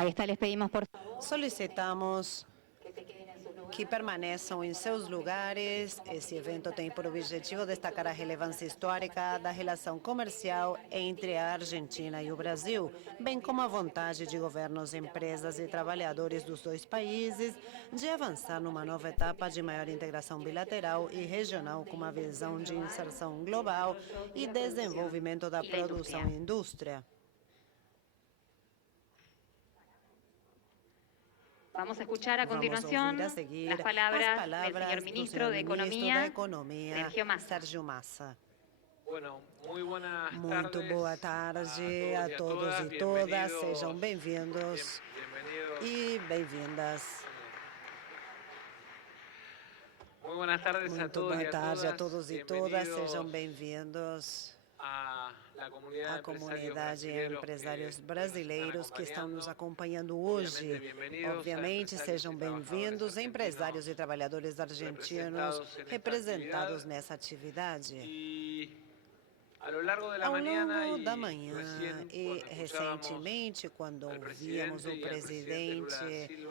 Ahí está, les pedimos por Solicitamos que permaneçam em seus lugares. Esse evento tem por objetivo destacar a relevância histórica da relação comercial entre a Argentina e o Brasil, bem como a vontade de governos, empresas e trabalhadores dos dois países de avançar numa nova etapa de maior integração bilateral e regional com uma visão de inserção global e desenvolvimento da produção e indústria. Vamos a escuchar a Vamos continuación ouvir a seguir las palabras as del señor palavras do ministro senhor de ministro da Economía, Economia, Sergio Massa. Sérgio Massa. Muito boa tarde a todos e todas. Sejam bem-vindos e bem-vindas. Muito boa tarde a todos e todas. Sejam bem-vindos à comunidade de empresários brasileiros que estão nos acompanhando hoje. Obviamente, sejam bem-vindos empresários e trabalhadores argentinos representados nessa atividade. Ao longo da manhã e recentemente, quando ouvíamos o presidente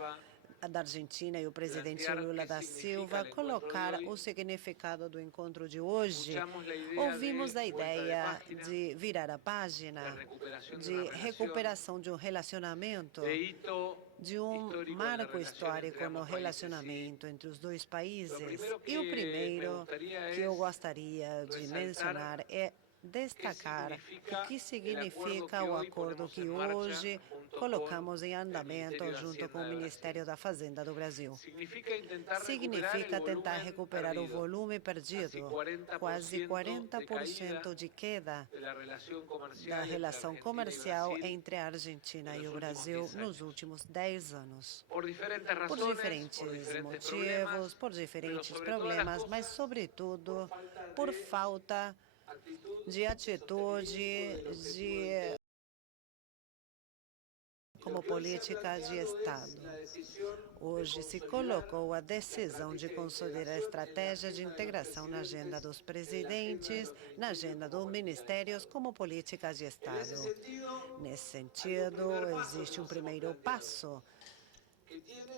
da Argentina e o presidente Lula da Silva colocar o significado do encontro de hoje, ouvimos a ideia de virar a página, de recuperação de um relacionamento, de um marco histórico no relacionamento entre os dois países. E o primeiro que eu gostaria de mencionar é destacar o que significa o acordo que hoje colocamos em andamento junto com o Ministério da Fazenda do Brasil. Significa tentar recuperar o volume perdido, quase 40% de queda da relação comercial entre a Argentina e o Brasil nos últimos 10 anos. Por diferentes motivos, por diferentes problemas, mas, sobretudo, por falta de atitude como política de Estado. Hoje se colocou a decisão de consolidar a estratégia de integração na agenda dos presidentes, na agenda dos ministérios como política de Estado. Nesse sentido, existe um primeiro passo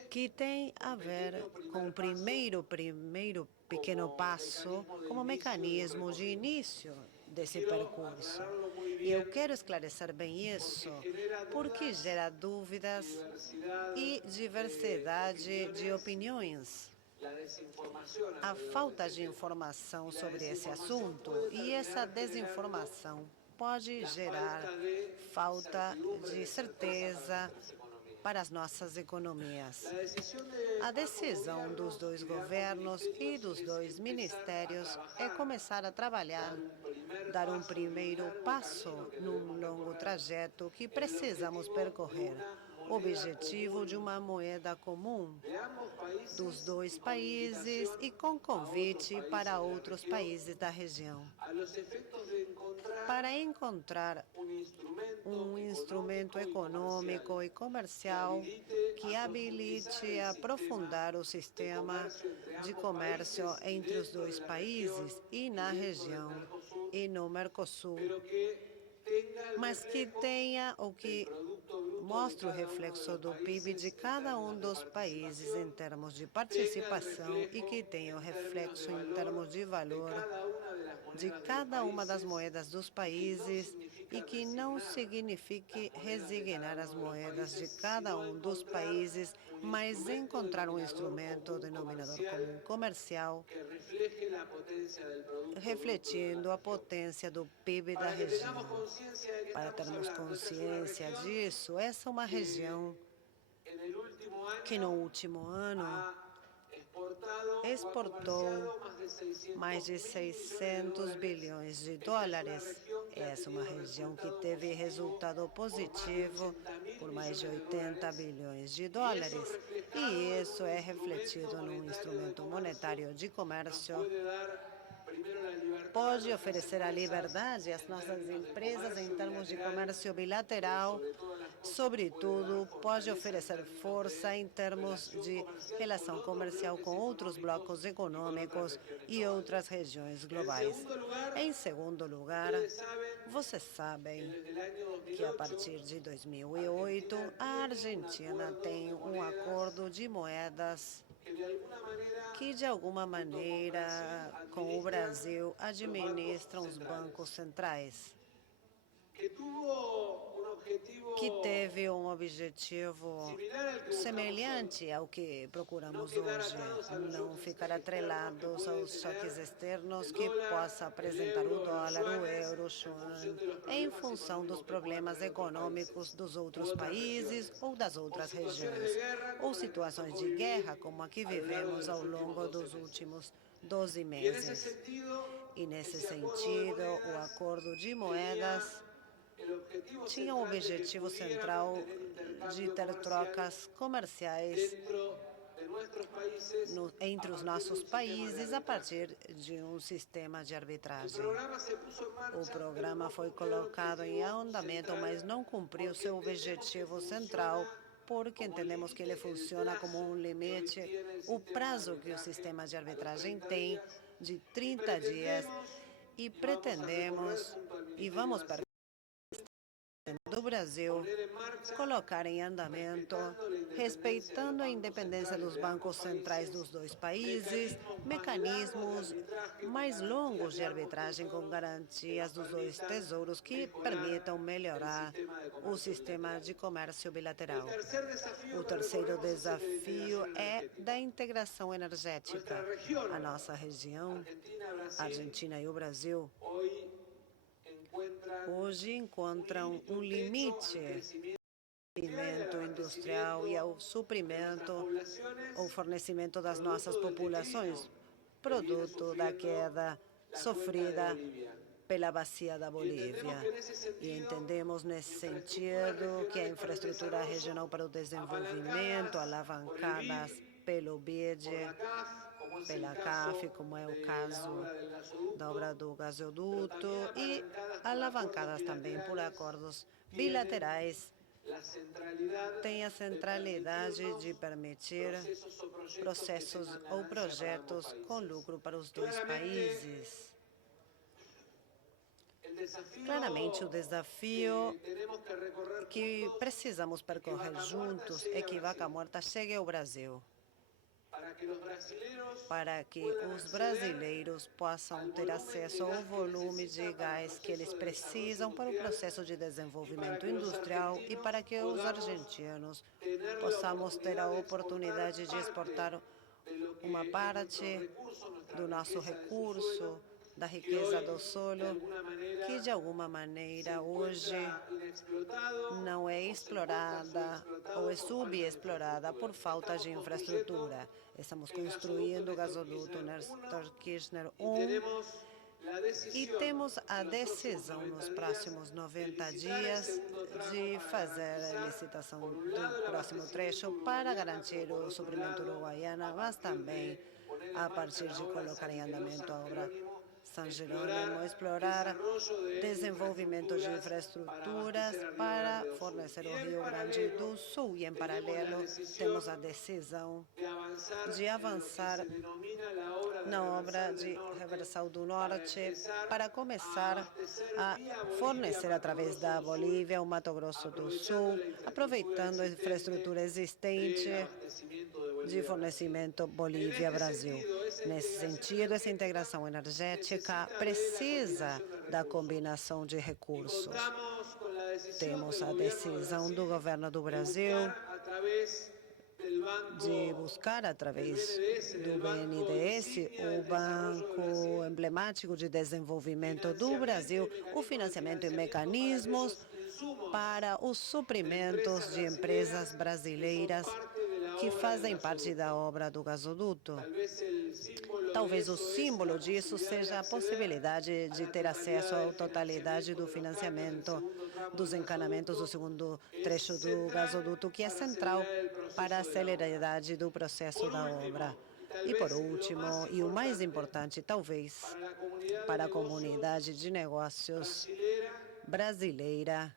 que tem a ver com o primeiro pequeno passo como mecanismo de início desse percurso. E eu quero esclarecer bem isso, porque gera dúvidas e diversidade de opiniões. A falta de informação sobre esse assunto e essa desinformação pode gerar falta de certeza para as nossas economias. A decisão dos dois governos e dos dois ministérios é começar a trabalhar, dar um primeiro passo num longo trajeto que precisamos percorrer. O objetivo de uma moeda comum dos dois países e com convite para outros países da região. Para encontrar um instrumento econômico e comercial que habilite aprofundar o sistema de comércio entre os dois países e na região e no Mercosul, mas que tenha o que mostra o reflexo do PIB de cada um dos países em termos de participação e que tenha o reflexo em termos de valor de cada uma das moedas dos países e que não signifique resignar as moedas de cada um dos países, mas encontrar um instrumento denominador comum comercial refletindo a potência do PIB da região. Para termos consciência disso, essa é uma região que no último ano exportou mais de 600 bilhões de dólares. Essa é uma região que teve resultado positivo por mais de 80 bilhões de dólares. E isso é refletido num instrumento monetário de comércio pode oferecer a liberdade às nossas empresas em termos de comércio bilateral, sobretudo, pode oferecer força em termos de relação comercial com outros blocos econômicos e outras regiões globais. Em segundo lugar, vocês sabem que a partir de 2008, a Argentina tem um acordo de moedas que, de alguma maneira, com o Brasil, administram os bancos centrais, que teve um objetivo semelhante ao que procuramos hoje, não ficar atrelados aos choques externos que possa apresentar o dólar, o euro, o yuan, em função dos problemas econômicos dos outros países ou das outras regiões, ou situações de guerra como a que vivemos ao longo dos últimos 12 meses. E, nesse sentido, o acordo de moedas tinha um objetivo central de ter trocas comerciais entre os nossos países a partir de um sistema de arbitragem. O programa foi colocado em andamento, mas não cumpriu seu objetivo central, porque entendemos que ele funciona como um limite, o prazo que o sistema de arbitragem tem de 30 dias, e pretendemos, e vamos do Brasil, colocar em andamento, respeitando a independência dos bancos centrais dos dois países, mecanismos mais longos de arbitragem com garantias dos dois tesouros que permitam melhorar o sistema de comércio bilateral. O terceiro desafio é da integração energética. A nossa região, a Argentina e o Brasil, hoje encontram um limite ao crescimento industrial e ao suprimento ou fornecimento das nossas populações, produto da queda sofrida pela bacia da Bolívia. E entendemos nesse sentido que a infraestrutura regional para o desenvolvimento, alavancadas pelo BID, pela CAF, como é o caso da obra do gasoduto, e alavancadas também por acordos bilaterais, tem a centralidade de permitir processos ou projetos com lucro para os dois países. Claramente, o desafio que precisamos percorrer juntos é que Vaca Muerta chegue ao Brasil, para que os brasileiros possam ter acesso ao volume de gás que eles precisam para o processo de desenvolvimento industrial e para que os argentinos possamos ter a oportunidade de exportar uma parte do nosso recurso, da riqueza do solo, que de alguma maneira hoje não é explorada ou é subexplorada por falta de infraestrutura. Estamos construindo o gasoduto Néstor Kirchner 1 e temos a decisão nos próximos 90 dias de fazer a licitação do próximo trecho para garantir o suprimento uruguaiana, mas também, a partir de colocar em andamento a obra São Jerônimo, explorar desenvolvimento de infraestruturas para fornecer o Rio Grande do Sul. E, em paralelo, temos a decisão de avançar na obra de Reversal do Norte para começar a fornecer, através da Bolívia, o Mato Grosso do Sul, aproveitando a infraestrutura existente de fornecimento Bolívia-Brasil. Nesse sentido, essa integração energética precisa da combinação de recursos. Temos a decisão do governo do Brasil de buscar, através do BNDES, o Banco Emblemático de Desenvolvimento do Brasil, o financiamento e mecanismos para os suprimentos de empresas brasileiras que fazem parte da obra do gasoduto. Talvez o símbolo disso seja a possibilidade de ter acesso à totalidade do financiamento dos encanamentos do segundo trecho do gasoduto, que é central para a celeridade do processo da obra. E, por último, e o mais importante, talvez, para a comunidade de negócios brasileira,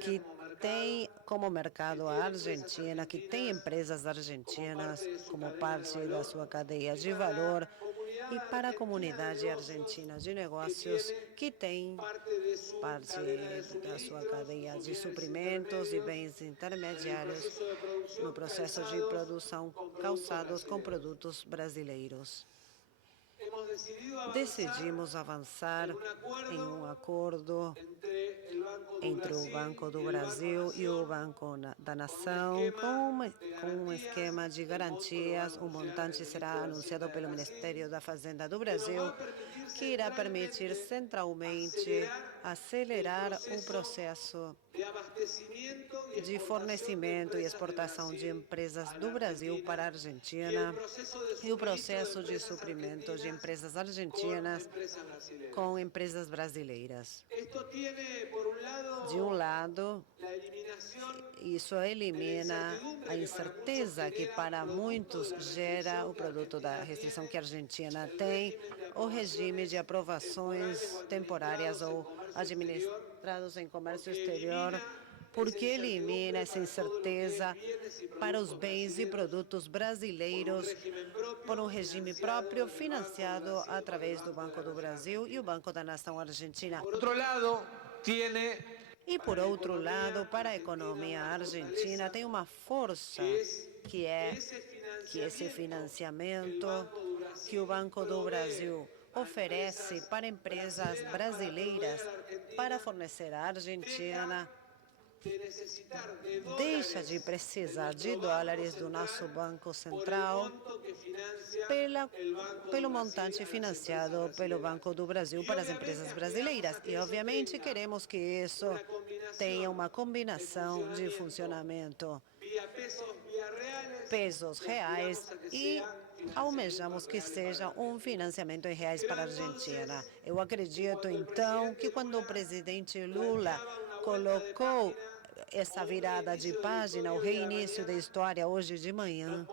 que tem como mercado a Argentina, que tem empresas argentinas como parte da sua cadeia de valor, e para a comunidade argentina de negócios, que tem parte da sua cadeia de suprimentos e bens intermediários no processo de produção calçados com produtos brasileiros. Decidimos avançar em um acordo entre o Banco do Brasil e o Banco da Nação, com um esquema de garantias. O montante será anunciado pelo Ministério da Fazenda do Brasil, que irá permitir centralmente acelerar o processo de fornecimento e exportação de empresas do Brasil para a Argentina e o processo de suprimento de empresas argentinas com empresas brasileiras. De um lado, isso elimina a incerteza que para muitos gera o produto da restrição que a Argentina tem, o regime de aprovações temporárias ou administrados em comércio exterior, porque elimina essa incerteza para os bens e produtos brasileiros por um regime próprio financiado através do Banco do Brasil e o Banco da Nação Argentina. E, por outro lado, para a economia argentina, tem uma força que é esse financiamento que o Banco do Brasil oferece para empresas brasileiras para fornecer à Argentina, deixa de precisar de dólares do nosso Banco Central pelo montante financiado pelo Banco do Brasil para as empresas brasileiras. E, obviamente, queremos que isso tenha uma combinação de funcionamento pesos reais e almejamos que seja um financiamento em reais para a Argentina. Eu acredito, então, que quando o presidente Lula colocou essa virada de página, o reinício da história hoje de manhã,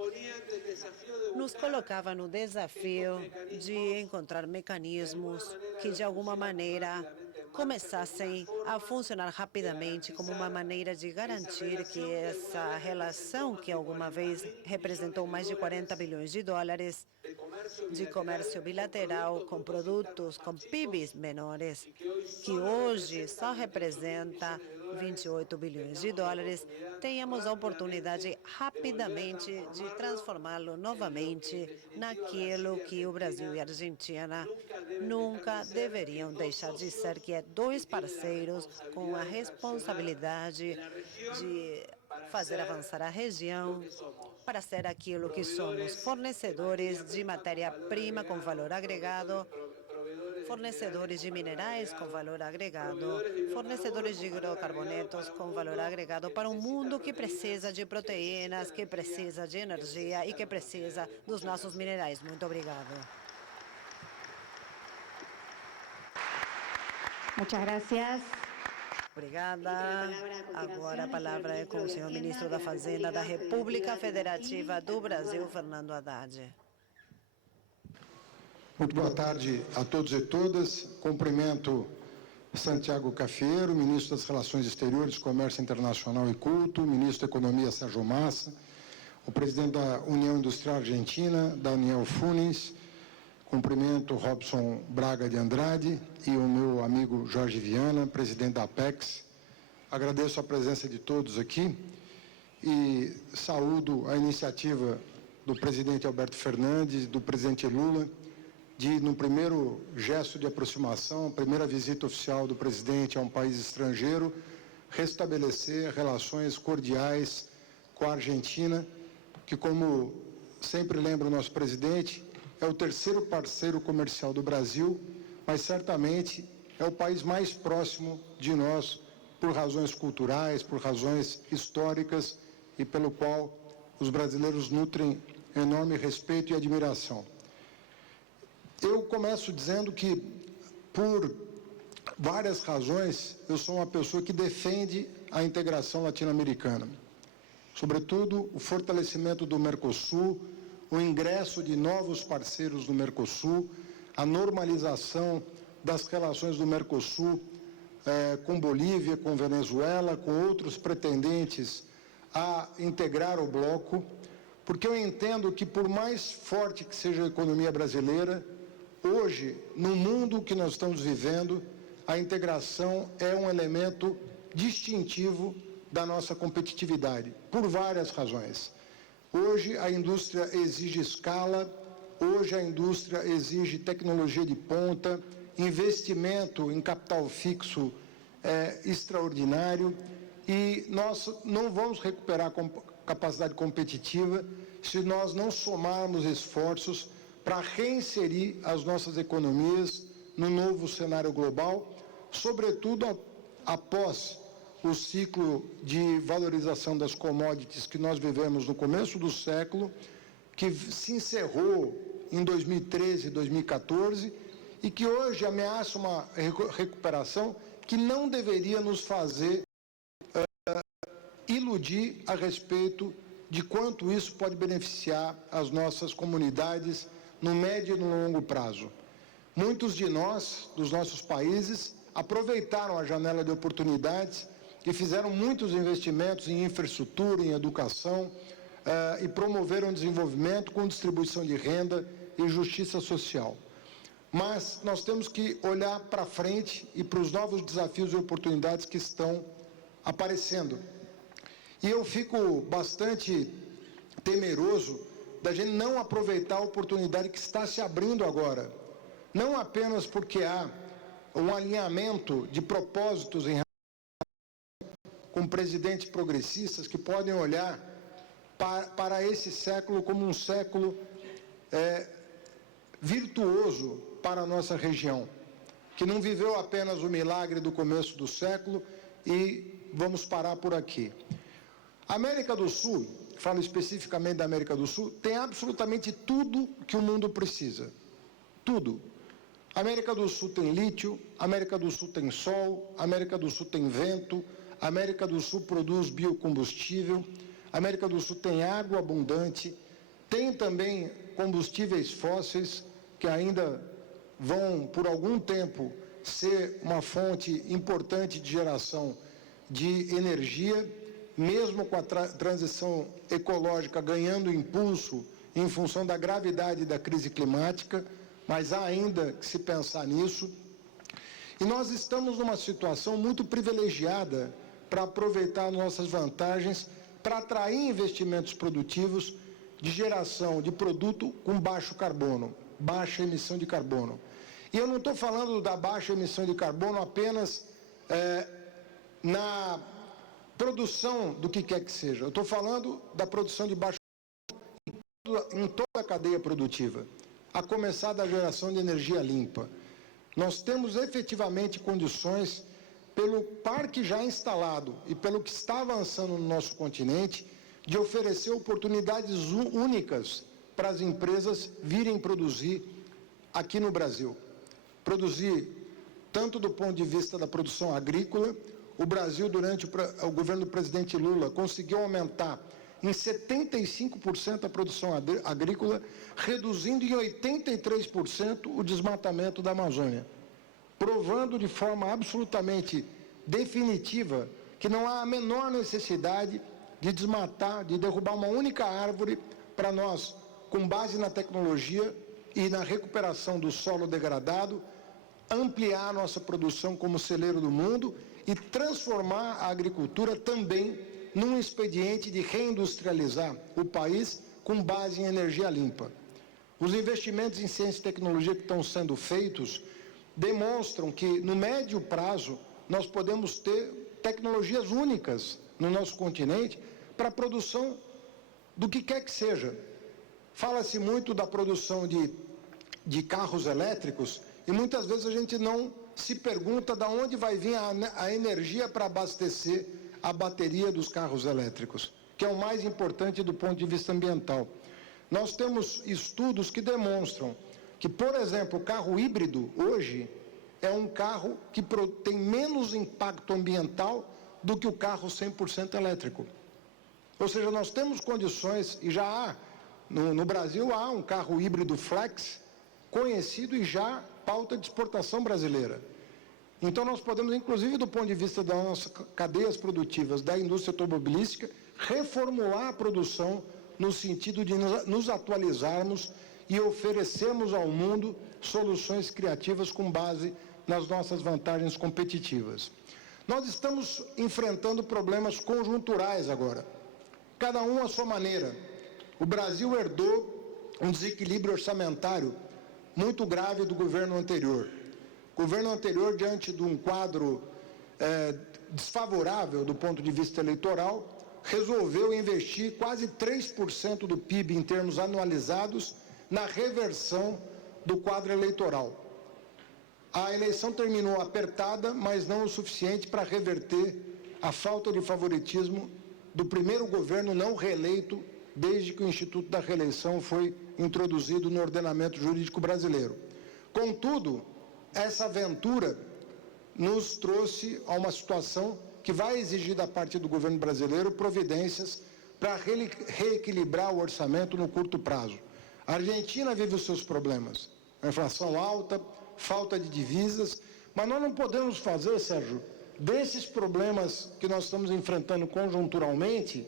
nos colocava no desafio de encontrar mecanismos que, de alguma maneira, começassem a funcionar rapidamente como uma maneira de garantir que essa relação, que alguma vez representou mais de 40 bilhões de dólares de comércio bilateral com produtos, com PIBs menores, que hoje só representa 28 bilhões de dólares, tenhamos a oportunidade rapidamente de transformá-lo novamente naquilo que o Brasil e a Argentina nunca deveriam deixar de ser, que é dois parceiros com a responsabilidade de fazer avançar a região para ser aquilo que somos, fornecedores de matéria-prima com valor agregado, fornecedores de minerais com valor agregado, fornecedores de hidrocarbonetos com valor agregado para um mundo que precisa de proteínas, que precisa de energia e que precisa dos nossos minerais. Muito obrigado. Muchas gracias. Obrigada. Agora a palavra é com o senhor ministro da Fazenda da República Federativa do Brasil, Fernando Haddad. Muito boa tarde a todos e todas. Cumprimento Santiago Cafiero, ministro das Relações Exteriores, Comércio Internacional e Culto, ministro da Economia Sérgio Massa, o presidente da União Industrial Argentina, Daniel Funes. Cumprimento Robson Braga de Andrade e o meu amigo Jorge Viana, presidente da Apex. Agradeço a presença de todos aqui e saúdo a iniciativa do presidente Alberto Fernandes e do presidente Lula de, no primeiro gesto de aproximação, primeira visita oficial do presidente a um país estrangeiro, restabelecer relações cordiais com a Argentina, que, como sempre lembra o nosso presidente, é o terceiro parceiro comercial do Brasil, mas certamente é o país mais próximo de nós por razões culturais, por razões históricas e pelo qual os brasileiros nutrem enorme respeito e admiração. Eu começo dizendo que, por várias razões, eu sou uma pessoa que defende a integração latino-americana. Sobretudo, o fortalecimento do Mercosul, o ingresso de novos parceiros no Mercosul, a normalização das relações do Mercosul com Bolívia, com Venezuela, com outros pretendentes a integrar o bloco, porque eu entendo que, por mais forte que seja a economia brasileira, hoje, no mundo que nós estamos vivendo, a integração é um elemento distintivo da nossa competitividade, por várias razões. Hoje, a indústria exige escala, hoje a indústria exige tecnologia de ponta, investimento em capital fixo extraordinário, e nós não vamos recuperar a capacidade competitiva se nós não somarmos esforços para reinserir as nossas economias no novo cenário global, sobretudo após o ciclo de valorização das commodities que nós vivemos no começo do século, que se encerrou em 2013 e 2014, e que hoje ameaça uma recuperação que não deveria nos fazer iludir a respeito de quanto isso pode beneficiar as nossas comunidades no médio e no longo prazo. Muitos de nós, dos nossos países, aproveitaram a janela de oportunidades e fizeram muitos investimentos em infraestrutura, em educação, e promoveram o desenvolvimento com distribuição de renda e justiça social. Mas nós temos que olhar para frente e para os novos desafios e oportunidades que estão aparecendo. E eu fico bastante temeroso da gente não aproveitar a oportunidade que está se abrindo agora. Não apenas porque há um alinhamento de propósitos em com presidentes progressistas que podem olhar para esse século como um século virtuoso para a nossa região, que não viveu apenas o milagre do começo do século, e vamos parar por aqui. A América do Sul, falo especificamente da América do Sul, tem absolutamente tudo que o mundo precisa. Tudo. A América do Sul tem lítio, a América do Sul tem sol, a América do Sul tem vento, a América do Sul produz biocombustível, a América do Sul tem água abundante, tem também combustíveis fósseis que ainda vão, por algum tempo, ser uma fonte importante de geração de energia, mesmo com a transição ecológica ganhando impulso em função da gravidade da crise climática, mas há ainda que se pensar nisso. E nós estamos numa situação muito privilegiada para aproveitar nossas vantagens, para atrair investimentos produtivos de geração de produto com baixo carbono, baixa emissão de carbono. E eu não estou falando da baixa emissão de carbono apenas na produção do que quer que seja. Eu estou falando da produção de baixo carbono em toda a cadeia produtiva, a começar da geração de energia limpa. Nós temos efetivamente condições, pelo parque já instalado e pelo que está avançando no nosso continente, de oferecer oportunidades únicas para as empresas virem produzir aqui no Brasil. Produzir tanto do ponto de vista da produção agrícola. O Brasil, durante o governo do presidente Lula, conseguiu aumentar em 75% a produção agrícola, reduzindo em 83% o desmatamento da Amazônia, provando de forma absolutamente definitiva que não há a menor necessidade de desmatar, de derrubar uma única árvore para nós, com base na tecnologia e na recuperação do solo degradado, ampliar a nossa produção como celeiro do mundo e transformar a agricultura também num expediente de reindustrializar o país com base em energia limpa. Os investimentos em ciência e tecnologia que estão sendo feitos demonstram que, no médio prazo, nós podemos ter tecnologias únicas no nosso continente para a produção do que quer que seja. Fala-se muito da produção de carros elétricos e muitas vezes a gente não se pergunta de onde vai vir a energia para abastecer a bateria dos carros elétricos, que é o mais importante do ponto de vista ambiental. Nós temos estudos que demonstram que, por exemplo, o carro híbrido hoje é um carro que tem menos impacto ambiental do que o carro 100% elétrico. Ou seja, nós temos condições, e já há No Brasil há um carro híbrido flex conhecido e já pauta de exportação brasileira. Então nós podemos, inclusive do ponto de vista das nossas cadeias produtivas da indústria automobilística, reformular a produção no sentido de nos atualizarmos e oferecermos ao mundo soluções criativas com base nas nossas vantagens competitivas. Nós estamos enfrentando problemas conjunturais agora, cada um à sua maneira. O Brasil herdou um desequilíbrio orçamentário muito grave do governo anterior. O governo anterior, diante de um quadro desfavorável do ponto de vista eleitoral, resolveu investir quase 3% do PIB em termos anualizados na reversão do quadro eleitoral. A eleição terminou apertada, mas não o suficiente para reverter a falta de favoritismo do primeiro governo não reeleito desde que o Instituto da Reeleição foi introduzido no ordenamento jurídico brasileiro. Contudo, essa aventura nos trouxe a uma situação que vai exigir da parte do governo brasileiro providências para reequilibrar o orçamento no curto prazo. A Argentina vive os seus problemas, a inflação alta, falta de divisas, mas nós não podemos fazer, Sérgio, desses problemas que nós estamos enfrentando conjunturalmente,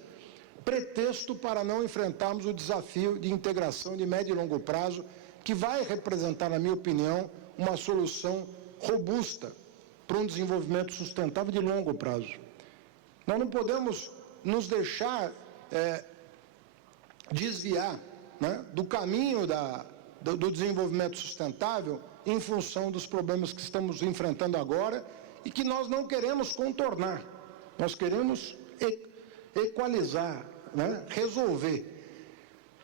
pretexto para não enfrentarmos o desafio de integração de médio e longo prazo, que vai representar, na minha opinião, uma solução robusta para um desenvolvimento sustentável de longo prazo. Nós não podemos nos deixar desviar, né, do caminho do desenvolvimento sustentável em função dos problemas que estamos enfrentando agora e que nós não queremos contornar, nós queremos equalizar, né, resolver.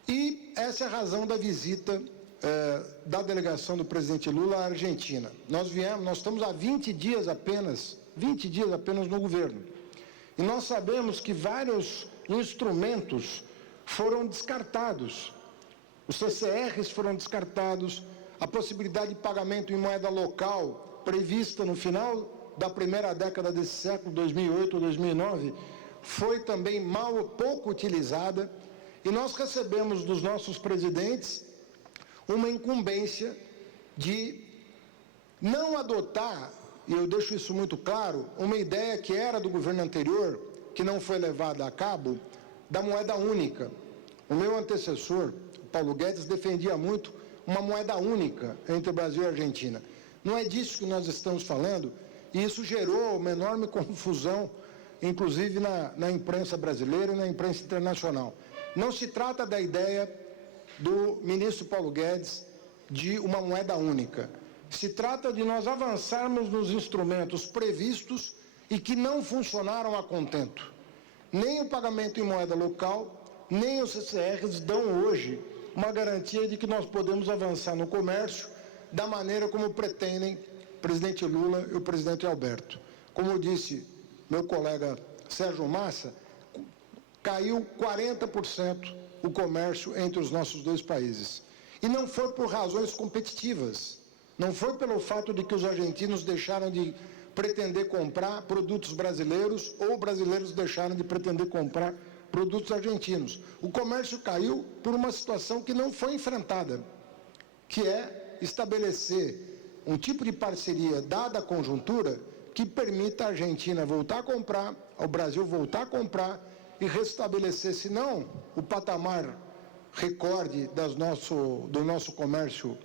E essa é a razão da visita da delegação do presidente Lula à Argentina. Nós estamos há 20 dias apenas no governo. E nós sabemos que vários instrumentos foram descartados. Os CCRs foram descartados, a possibilidade de pagamento em moeda local, prevista no final da primeira década desse século, 2008 ou 2009, foi também pouco utilizada, e nós recebemos dos nossos presidentes uma incumbência de não adotar, e eu deixo isso muito claro, uma ideia que era do governo anterior, que não foi levada a cabo, da moeda única. O meu antecessor, Paulo Guedes, defendia muito uma moeda única entre o Brasil e a Argentina. Não é disso que nós estamos falando, e isso gerou uma enorme confusão, inclusive na imprensa brasileira e na imprensa internacional. Não se trata da ideia do ministro Paulo Guedes de uma moeda única. Se trata de nós avançarmos nos instrumentos previstos e que não funcionaram a contento. Nem o pagamento em moeda local, nem os CCRs dão hoje uma garantia de que nós podemos avançar no comércio da maneira como pretendem o presidente Lula e o presidente Alberto. Como disse meu colega Sérgio Massa, caiu 40% o comércio entre os nossos dois países. E não foi por razões competitivas, não foi pelo fato de que os argentinos deixaram de pretender comprar produtos brasileiros ou brasileiros deixaram de pretender comprar produtos argentinos. O comércio caiu por uma situação que não foi enfrentada, que é estabelecer um tipo de parceria, dada a conjuntura, que permita a Argentina voltar a comprar, ao Brasil voltar a comprar e restabelecer, se não o patamar recorde do nosso comércio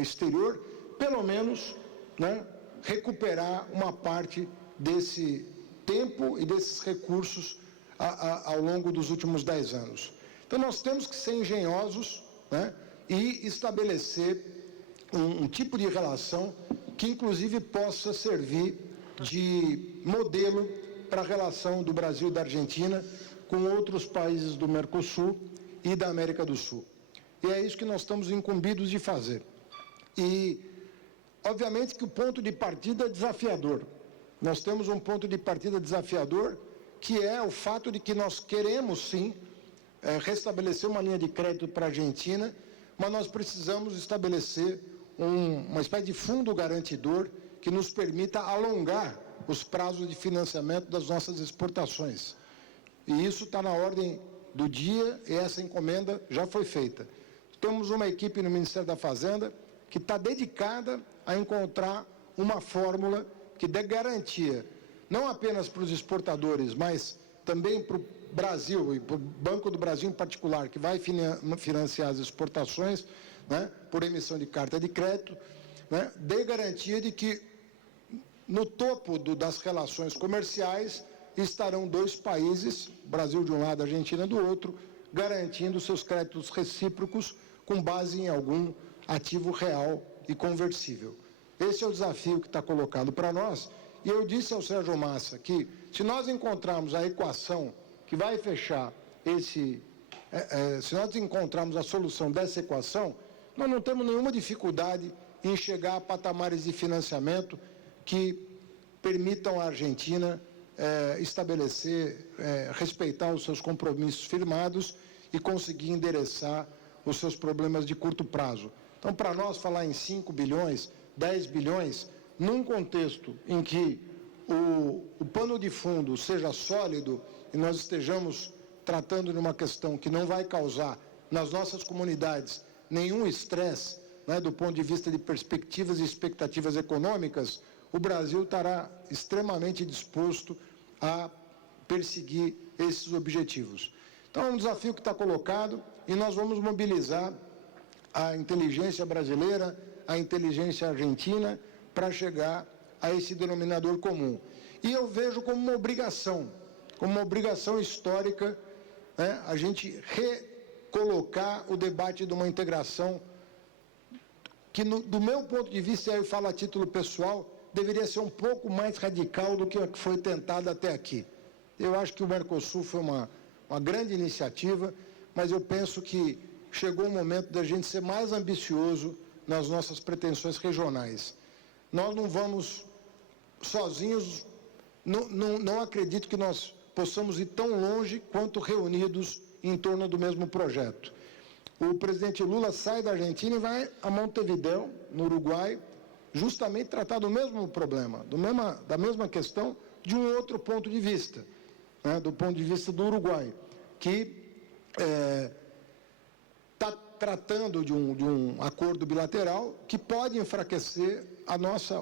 exterior, pelo menos, né, recuperar uma parte desse tempo e desses recursos ao longo dos últimos 10 anos. Então, nós temos que ser engenhosos, né, e estabelecer um tipo de relação que, inclusive, possa servir de modelo para a relação do Brasil e da Argentina com outros países do Mercosul e da América do Sul. E é isso que nós estamos incumbidos de fazer. E, obviamente, que o ponto de partida é desafiador. Nós temos um ponto de partida desafiador, que é o fato de que nós queremos, sim, restabelecer uma linha de crédito para a Argentina, mas nós precisamos estabelecer uma espécie de fundo garantidor que nos permita alongar os prazos de financiamento das nossas exportações. E isso está na ordem do dia e essa encomenda já foi feita. Temos uma equipe no Ministério da Fazenda que está dedicada a encontrar uma fórmula que dê garantia, não apenas para os exportadores, mas também para o Brasil e para o Banco do Brasil em particular, que vai financiar as exportações, né, por emissão de carta de crédito, né, dê garantia de que no topo das relações comerciais estarão dois países, Brasil de um lado, Argentina do outro, garantindo seus créditos recíprocos com base em algum ativo real e conversível. Esse é o desafio que está colocado para nós. E eu disse ao Sérgio Massa que, se nós encontrarmos a equação que vai fechar se nós encontrarmos a solução dessa equação, nós não temos nenhuma dificuldade em chegar a patamares de financiamento que permitam à Argentina estabelecer, respeitar os seus compromissos firmados e conseguir endereçar os seus problemas de curto prazo. Então, para nós falar em 5 bilhões, 10 bilhões, num contexto em que o pano de fundo seja sólido e nós estejamos tratando de uma questão que não vai causar nas nossas comunidades nenhum estresse, né, do ponto de vista de perspectivas e expectativas econômicas, o Brasil estará extremamente disposto a perseguir esses objetivos. Então, é um desafio que está colocado e nós vamos mobilizar a inteligência brasileira, a inteligência argentina, para chegar a esse denominador comum. E eu vejo como uma obrigação histórica, né, a gente recolocar o debate de uma integração que, do meu ponto de vista, eu falo a título pessoal, deveria ser um pouco mais radical do que a que foi tentada até aqui. Eu acho que o Mercosul foi uma grande iniciativa, mas eu penso que chegou o momento da gente ser mais ambicioso nas nossas pretensões regionais. Nós não vamos sozinhos, não acredito que nós possamos ir tão longe quanto reunidos em torno do mesmo projeto. O presidente Lula sai da Argentina e vai a Montevidéu, no Uruguai, justamente tratar do mesmo problema, da mesma questão, de um outro ponto de vista, né, do ponto de vista do Uruguai, que está tratando de um acordo bilateral que pode enfraquecer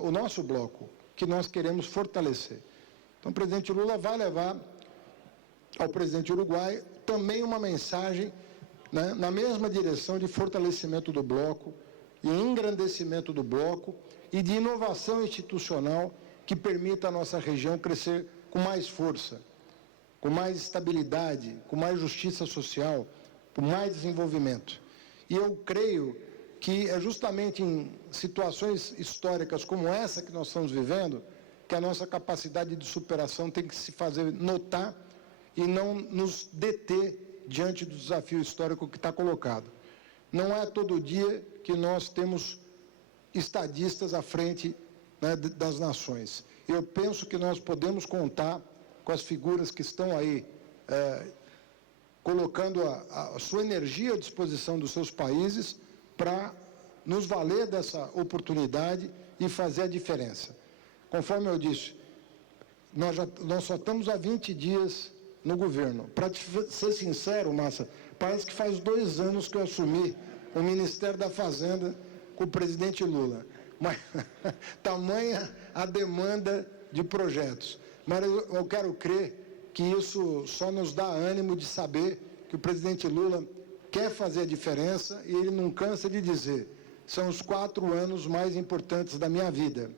o nosso bloco, que nós queremos fortalecer. Então, o presidente Lula vai levar ao presidente uruguai também uma mensagem, né, na mesma direção de fortalecimento do bloco e engrandecimento do bloco e de inovação institucional que permita a nossa região crescer com mais força, com mais estabilidade, com mais justiça social, com mais desenvolvimento. E eu creio que é justamente em situações históricas como essa que nós estamos vivendo que a nossa capacidade de superação tem que se fazer notar e não nos deter diante do desafio histórico que está colocado. Não é todo dia que nós temos estadistas à frente, né, das nações. Eu penso que nós podemos contar com as figuras que estão aí, colocando a sua energia à disposição dos seus países para nos valer dessa oportunidade e fazer a diferença. Conforme eu disse, nós só estamos há 20 dias no governo. Para ser sincero, Massa, parece que faz 2 anos que eu assumi o Ministério da Fazenda com o presidente Lula. Mas tamanha a demanda de projetos. Mas eu quero crer que isso só nos dá ânimo de saber que o presidente Lula quer fazer a diferença e ele não cansa de dizer: são os 4 anos mais importantes da minha vida.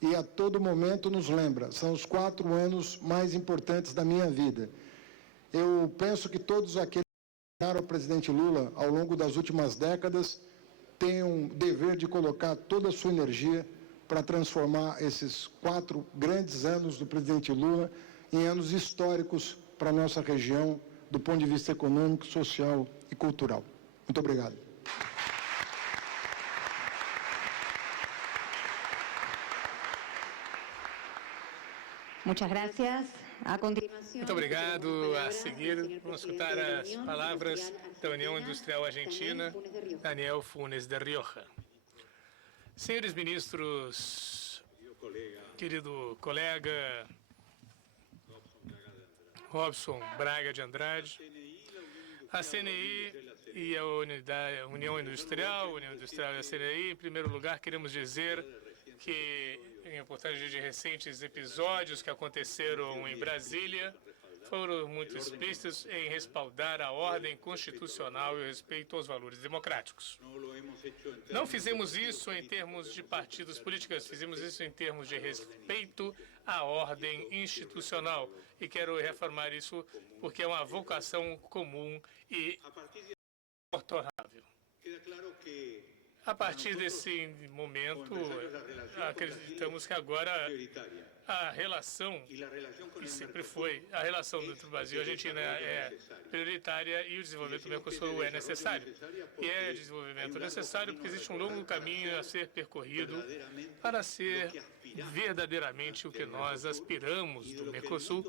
E a todo momento nos lembra, são os 4 anos mais importantes da minha vida. Eu penso que todos aqueles que apoiaram o presidente Lula ao longo das últimas décadas têm um dever de colocar toda a sua energia para transformar esses 4 grandes anos do presidente Lula em anos históricos para a nossa região, do ponto de vista econômico, social e cultural. Muito obrigado. Muchas gracias. Muito obrigado. A seguir, vamos escutar as palavras da União Industrial Argentina, Daniel Funes de Rioja. Senhores ministros, querido colega, Robson Braga de Andrade. A CNI e a União Industrial e a CNI, em primeiro lugar, queremos dizer que, em importante de recentes episódios que aconteceram em Brasília, foram muito explícitos em respaldar a ordem constitucional e o respeito aos valores democráticos. Não fizemos isso em termos de partidos políticos, fizemos isso em termos de respeito à ordem institucional. E quero reformar isso porque é uma vocação comum e incorporável. A partir desse momento, acreditamos que agora a relação, que sempre foi, a relação entre o Brasil e a Argentina é prioritária e o desenvolvimento do Mercosul é necessário. E é desenvolvimento necessário porque existe um longo caminho a ser percorrido para ser verdadeiramente o que nós aspiramos do Mercosul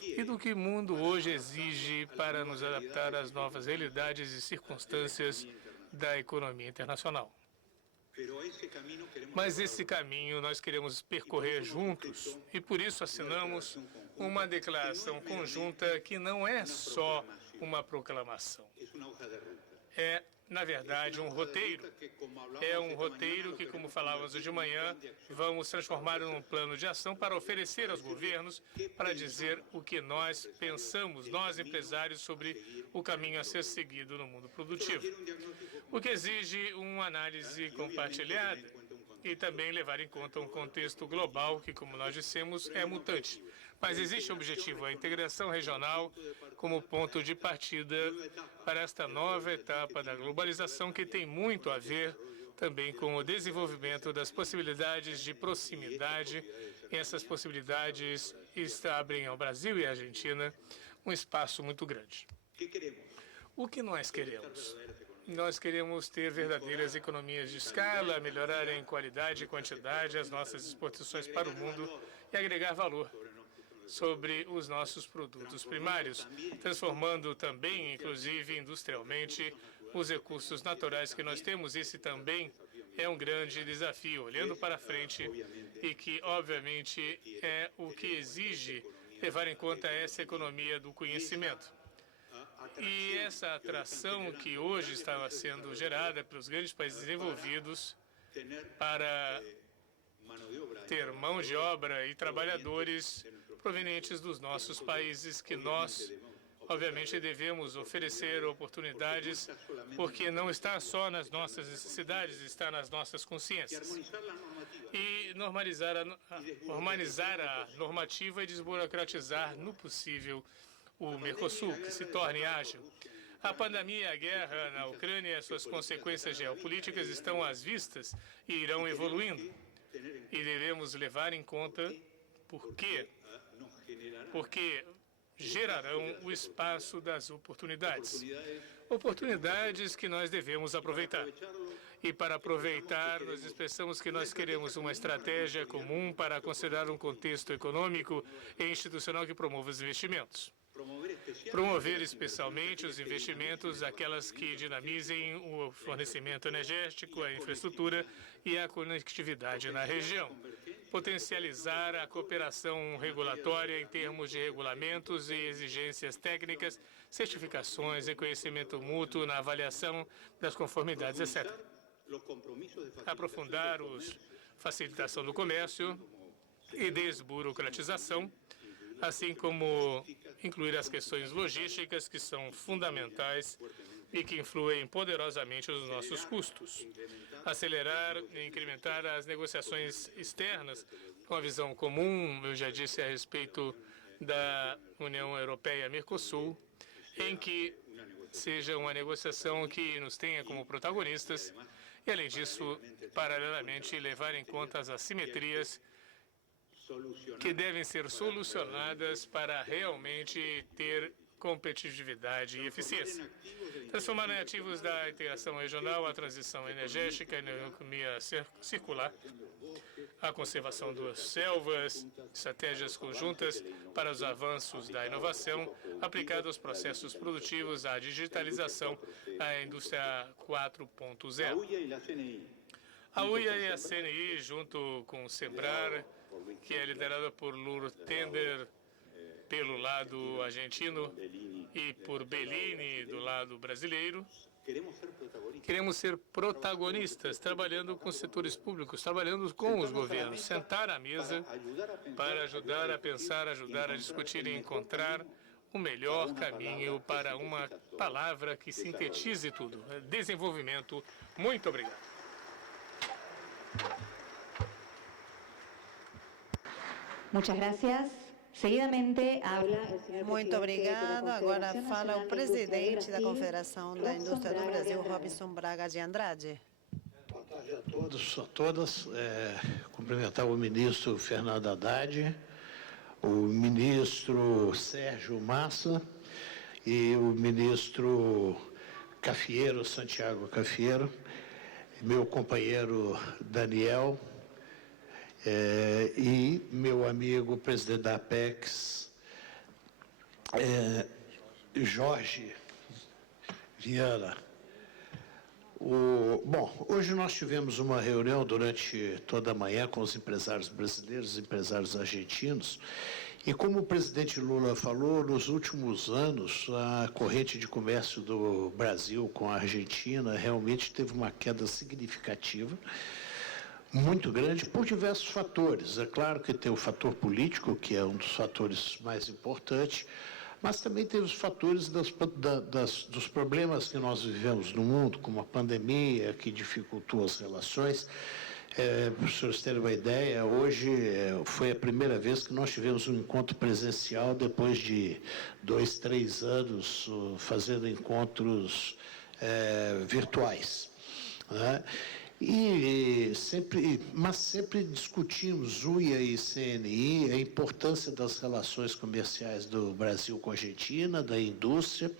e do que o mundo hoje exige para nos adaptar às novas realidades e circunstâncias da economia internacional. Mas esse caminho nós queremos percorrer juntos e por isso assinamos uma declaração conjunta que não é só uma proclamação. É, na verdade, um roteiro. É um roteiro que, como falávamos hoje de manhã, vamos transformar num plano de ação para oferecer aos governos para dizer o que nós pensamos, nós empresários, sobre o caminho a ser seguido no mundo produtivo. O que exige uma análise compartilhada e também levar em conta um contexto global que, como nós dissemos, é mutante. Mas existe um objetivo, a integração regional como ponto de partida para esta nova etapa da globalização que tem muito a ver também com o desenvolvimento das possibilidades de proximidade. E essas possibilidades abrem ao Brasil e à Argentina um espaço muito grande. O que nós queremos? Nós queremos ter verdadeiras economias de escala, melhorar em qualidade e quantidade as nossas exportações para o mundo e agregar valor sobre os nossos produtos primários, transformando também, inclusive industrialmente, os recursos naturais que nós temos. Esse também é um grande desafio, olhando para frente, e que, obviamente, é o que exige levar em conta essa economia do conhecimento. E essa atração que hoje está sendo gerada pelos grandes países desenvolvidos para ter mão de obra e trabalhadores provenientes dos nossos países, que nós, obviamente, devemos oferecer oportunidades, porque não está só nas nossas necessidades, está nas nossas consciências. E normalizar a normativa e desburocratizar, no possível, o Mercosul, que se torne ágil. A pandemia e a guerra na Ucrânia e as suas consequências geopolíticas estão às vistas e irão evoluindo. E devemos levar em conta por quê? Porque gerarão o espaço das oportunidades. Oportunidades que nós devemos aproveitar. E para aproveitar, nós expressamos que nós queremos uma estratégia comum para considerar um contexto econômico e institucional que promova os investimentos. Promover especialmente os investimentos, aquelas que dinamizem o fornecimento energético, a infraestrutura e a conectividade na região. Potencializar a cooperação regulatória em termos de regulamentos e exigências técnicas, certificações, reconhecimento mútuo na avaliação das conformidades, etc. Aprofundar a facilitação do comércio e desburocratização, assim como incluir as questões logísticas, que são fundamentais e que influem poderosamente nos nossos custos. Acelerar e incrementar as negociações externas com a visão comum, eu já disse a respeito da União Europeia-Mercosul, em que seja uma negociação que nos tenha como protagonistas e, além disso, paralelamente, levar em conta as assimetrias que devem ser solucionadas para realmente ter competitividade e eficiência. Transformar em ativos da integração regional a transição energética e na economia circular, a conservação das selvas, estratégias conjuntas para os avanços da inovação aplicada aos processos produtivos, à digitalização, à indústria 4.0. A UIA e a CNI, junto com o SEBRAR, que é liderada por Lur Tender, pelo lado argentino e por Bellini do lado brasileiro. Queremos ser protagonistas, trabalhando com setores públicos, trabalhando com os governos, sentar à mesa para ajudar a pensar, ajudar a discutir e encontrar o melhor caminho para uma palavra que sintetize tudo: desenvolvimento. Muito obrigado. Muchas gracias. Seguidamente habla el señor Muito obrigada. Agora fala o presidente da Confederação da Indústria do Brasil, Robson Braga de Andrade. Boa tarde a todos, a todas. Cumprimentar o ministro Fernando Haddad, o ministro Sérgio Massa e o ministro Cafiero, Santiago Cafiero, meu companheiro Daniel, e meu amigo presidente da Apex, Jorge Viana. Bom, hoje nós tivemos uma reunião durante toda a manhã com os empresários brasileiros, empresários argentinos, e como o presidente Lula falou, nos últimos anos, a corrente de comércio do Brasil com a Argentina realmente teve uma queda significativa, muito grande, por diversos fatores. É claro que tem o fator político, que é um dos fatores mais importantes, mas também tem os fatores dos problemas que nós vivemos no mundo, como a pandemia, que dificultou as relações. Para os senhores terem uma ideia, hoje foi a primeira vez que nós tivemos um encontro presencial depois de 2, 3 anos fazendo encontros virtuais, né? Mas sempre discutimos, UIA e CNI, a importância das relações comerciais do Brasil com a Argentina, da indústria,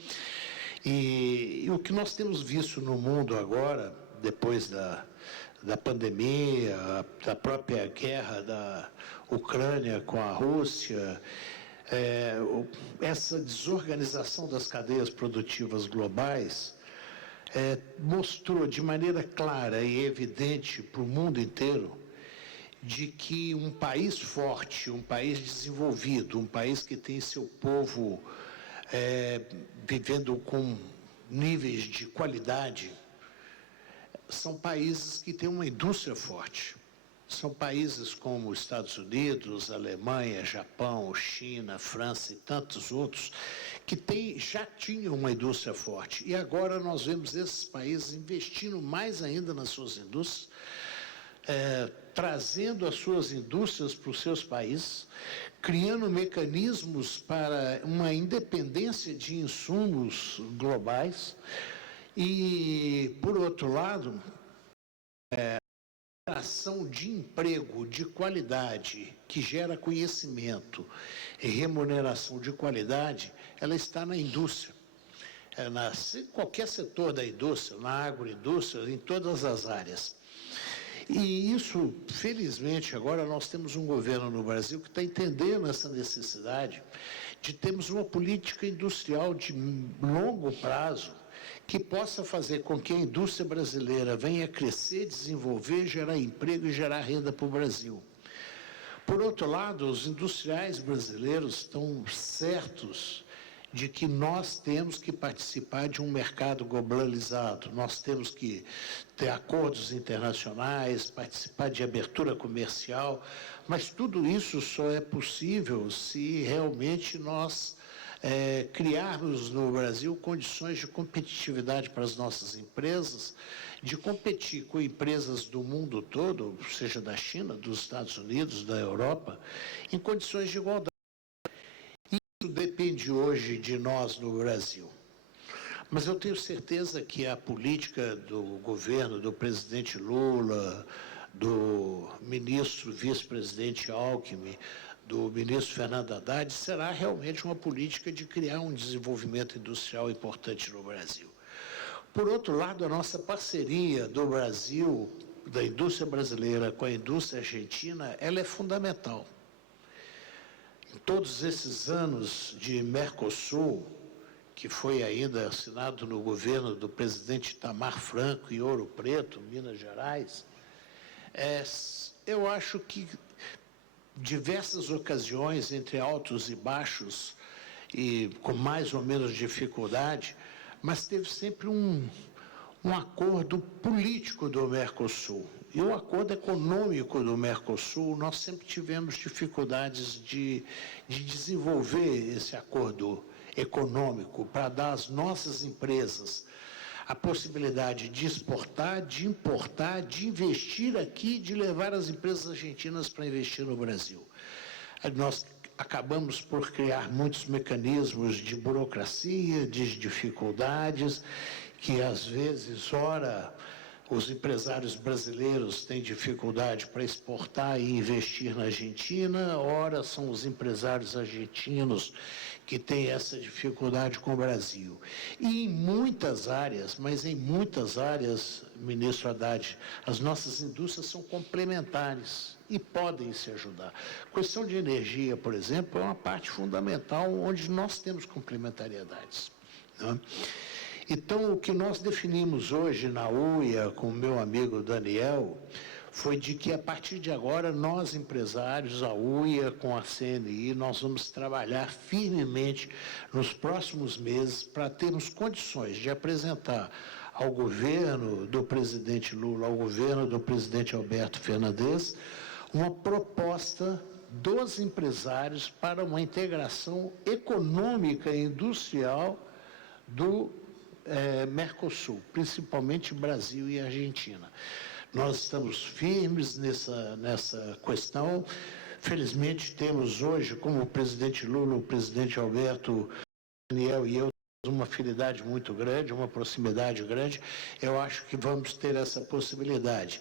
e o que nós temos visto no mundo agora, depois da pandemia, da própria guerra da Ucrânia com a Rússia, essa desorganização das cadeias produtivas globais, mostrou de maneira clara e evidente para o mundo inteiro de que um país forte, um país desenvolvido, um país que tem seu povo vivendo com níveis de qualidade, são países que têm uma indústria forte. São países como os Estados Unidos, Alemanha, Japão, China, França e tantos outros que já tinham uma indústria forte. E agora nós vemos esses países investindo mais ainda nas suas indústrias, trazendo as suas indústrias para os seus países, criando mecanismos para uma independência de insumos globais. E, por outro lado, geração de emprego de qualidade, que gera conhecimento e remuneração de qualidade, ela está na indústria. Em qualquer setor da indústria, na agroindústria, em todas as áreas. E isso, felizmente, agora nós temos um governo no Brasil que está entendendo essa necessidade de termos uma política industrial de longo prazo, que possa fazer com que a indústria brasileira venha crescer, desenvolver, gerar emprego e gerar renda para o Brasil. Por outro lado, os industriais brasileiros estão certos de que nós temos que participar de um mercado globalizado, nós temos que ter acordos internacionais, participar de abertura comercial, mas tudo isso só é possível se realmente nós criarmos no Brasil condições de competitividade para as nossas empresas, de competir com empresas do mundo todo, seja da China, dos Estados Unidos, da Europa, em condições de igualdade. Isso depende hoje de nós no Brasil. Mas eu tenho certeza que a política do governo, do presidente Lula, do ministro vice-presidente Alckmin, do ministro Fernando Haddad, será realmente uma política de criar um desenvolvimento industrial importante no Brasil. Por outro lado, a nossa parceria do Brasil, da indústria brasileira com a indústria argentina, ela é fundamental. Em todos esses anos de Mercosul, que foi ainda assinado no governo do presidente Itamar Franco em Ouro Preto, Minas Gerais, eu acho que diversas ocasiões, entre altos e baixos, e com mais ou menos dificuldade, mas teve sempre um acordo político do Mercosul. E o acordo econômico do Mercosul, nós sempre tivemos dificuldades de desenvolver esse acordo econômico para dar às nossas empresas a possibilidade de exportar, de importar, de investir aqui, de levar as empresas argentinas para investir no Brasil. Nós acabamos por criar muitos mecanismos de burocracia, de dificuldades, que às vezes, ora, os empresários brasileiros têm dificuldade para exportar e investir na Argentina, ora são os empresários argentinos que têm essa dificuldade com o Brasil. E em muitas áreas, mas em muitas áreas, ministro Haddad, as nossas indústrias são complementares e podem se ajudar. A questão de energia, por exemplo, é uma parte fundamental onde nós temos complementariedades, né? Então, o que nós definimos hoje na UIA com o meu amigo Daniel foi de que, a partir de agora, nós, empresários, a UIA com a CNI, nós vamos trabalhar firmemente nos próximos meses para termos condições de apresentar ao governo do presidente Lula, ao governo do presidente Alberto Fernandes, uma proposta dos empresários para uma integração econômica e industrial do Mercosul, principalmente Brasil e Argentina. Nós estamos firmes nessa questão. Felizmente, temos hoje, como o presidente Lula, o presidente Alberto, Daniel e eu, uma afinidade muito grande, uma proximidade grande. Eu acho que vamos ter essa possibilidade.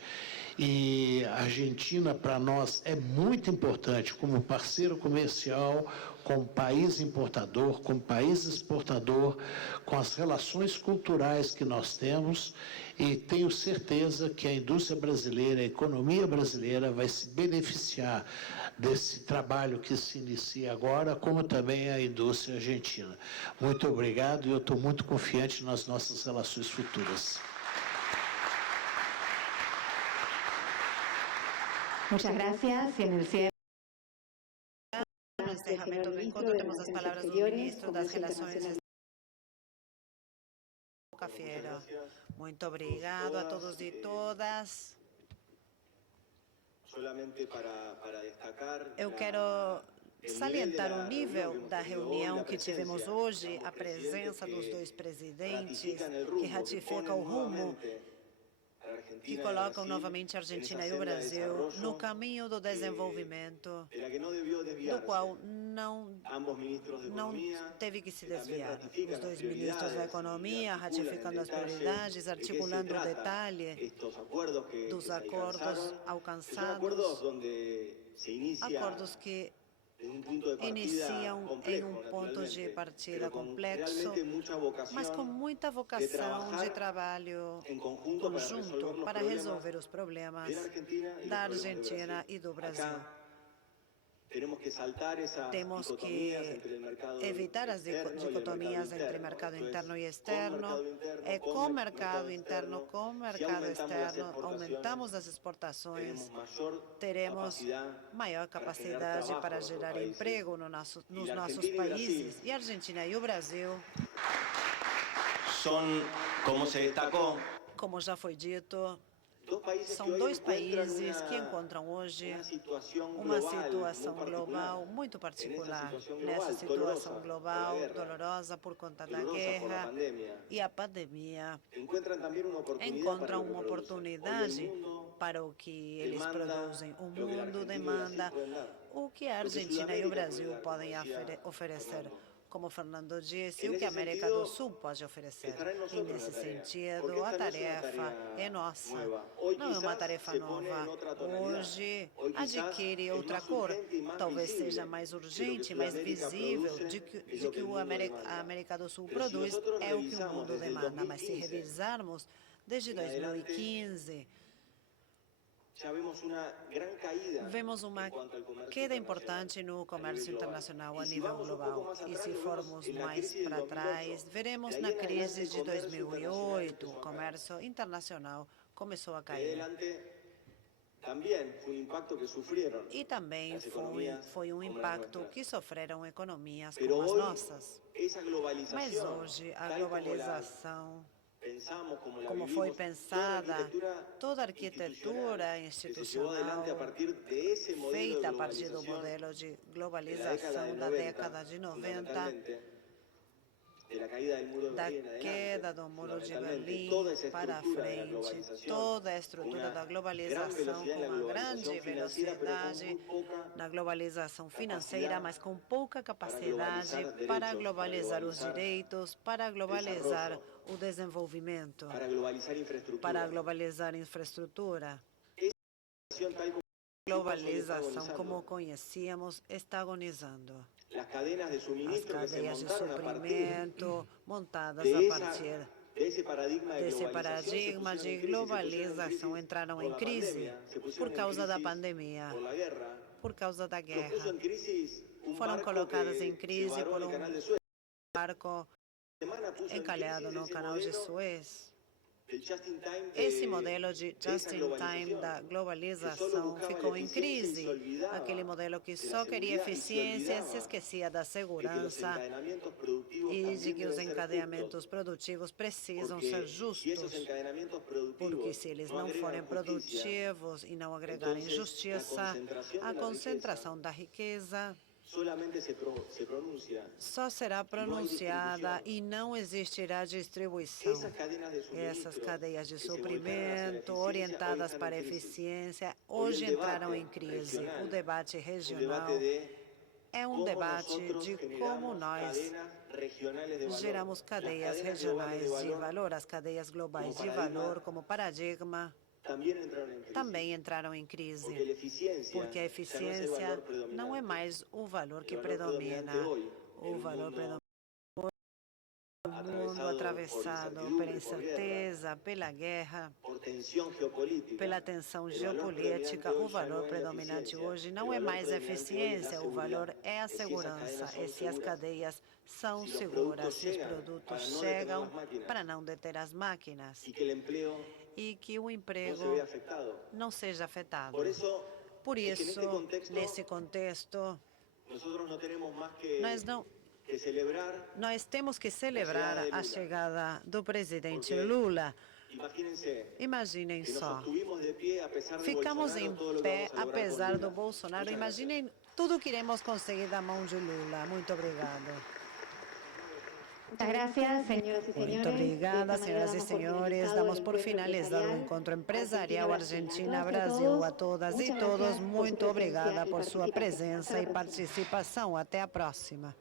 E a Argentina, para nós, é muito importante como parceiro comercial, como país importador, como país exportador, com as relações culturais que nós temos, e tenho certeza que a indústria brasileira, a economia brasileira vai se beneficiar desse trabalho que se inicia agora, como também a indústria argentina. Muito obrigado e eu estou muito confiante nas nossas relações futuras. Muchas gracias. Y en el cierre. No encerramento do encontro, temos as palavras do ministro das Relações Cafeira. Muito obrigado a todos e todas. Eu quero salientar o nível da reunião que tivemos hoje, a presença dos dois presidentes que ratificam o rumo que colocam novamente a Argentina e o Brasil no caminho do desenvolvimento, do qual não teve que se desviar. Os dois ministros da Economia ratificando as prioridades, articulando o detalhe dos acordos alcançados, acordos que iniciam em um ponto de partida complexo, mas com muita vocação de trabalho conjunto para resolver os problemas da Argentina e do Brasil. Temos que evitar as dicotomias entre mercado interno e externo, com mercado interno, com mercado externo, aumentamos as exportações, teremos maior capacidade para gerar emprego nos nossos países. E a Argentina e o Brasil, como já foi dito, são dois países que encontram hoje uma situação global muito particular. Nessa situação global dolorosa por conta da guerra e a pandemia, encontram uma oportunidade para o que eles produzem. O mundo demanda o que a Argentina e o Brasil podem oferecer. Como Fernando disse, o que a América do Sul pode oferecer. E, nesse sentido, a tarefa é nossa. Não é uma tarefa nova. Hoje, adquire outra cor. Talvez seja mais urgente, mais visível de que a América do Sul produz, é o que o mundo demanda. Mas, se revisarmos, desde 2015, vemos uma queda importante no comércio internacional a nível global. E se formos mais para trás, veremos na crise de 2008, o comércio internacional começou a cair. E também foi um impacto que sofreram economias como as nossas. Mas hoje a globalização, como foi pensada, toda a arquitetura institucional feita a partir do modelo de globalização da década de 90, da queda do Muro de Berlim para frente, toda a estrutura da globalização com uma grande velocidade, na globalização financeira, mas com pouca capacidade para globalizar os direitos, para globalizar o desenvolvimento, para globalizar a infraestrutura. A globalização, como conhecíamos, está agonizando. As cadeias de suprimento montadas a partir desse paradigma de globalização entraram em crise por causa da pandemia, por causa da guerra. Foram colocadas em crise por um barco encalhado no canal de Suez. Esse modelo de just-in-time da globalização ficou em crise. Aquele modelo que só queria eficiência, se esquecia da segurança e de que os encadeamentos produtivos precisam ser justos. Porque se eles não forem produtivos e não agregarem justiça, a concentração da riqueza só será pronunciada e não existirá distribuição. Essas cadeias de suprimento orientadas para a eficiência hoje entraram em crise. O debate regional é um debate de como nós geramos cadeias regionais de valor. As cadeias globais de valor, como paradigma, também entraram em crise, porque a eficiência não é mais o valor que predomina. O valor predomina no mundo atravessado pela incerteza, pela guerra, pela tensão geopolítica. O valor predominante hoje não é mais a eficiência, o valor é a segurança. E se as cadeias são seguras, se os produtos chegam para não deter as máquinas e que o emprego não seja afetado. Por isso, nesse contexto, nós temos que celebrar a chegada do presidente Lula. Imaginem só, ficamos em pé apesar do Bolsonaro. Imaginem tudo que iremos conseguir da mão de Lula. Muito obrigado. Muito obrigada, senhoras e senhores. Damos por finalizado o encontro empresarial Argentina-Brasil. A todas e todos, muito obrigada por sua presença e participação. Até a próxima.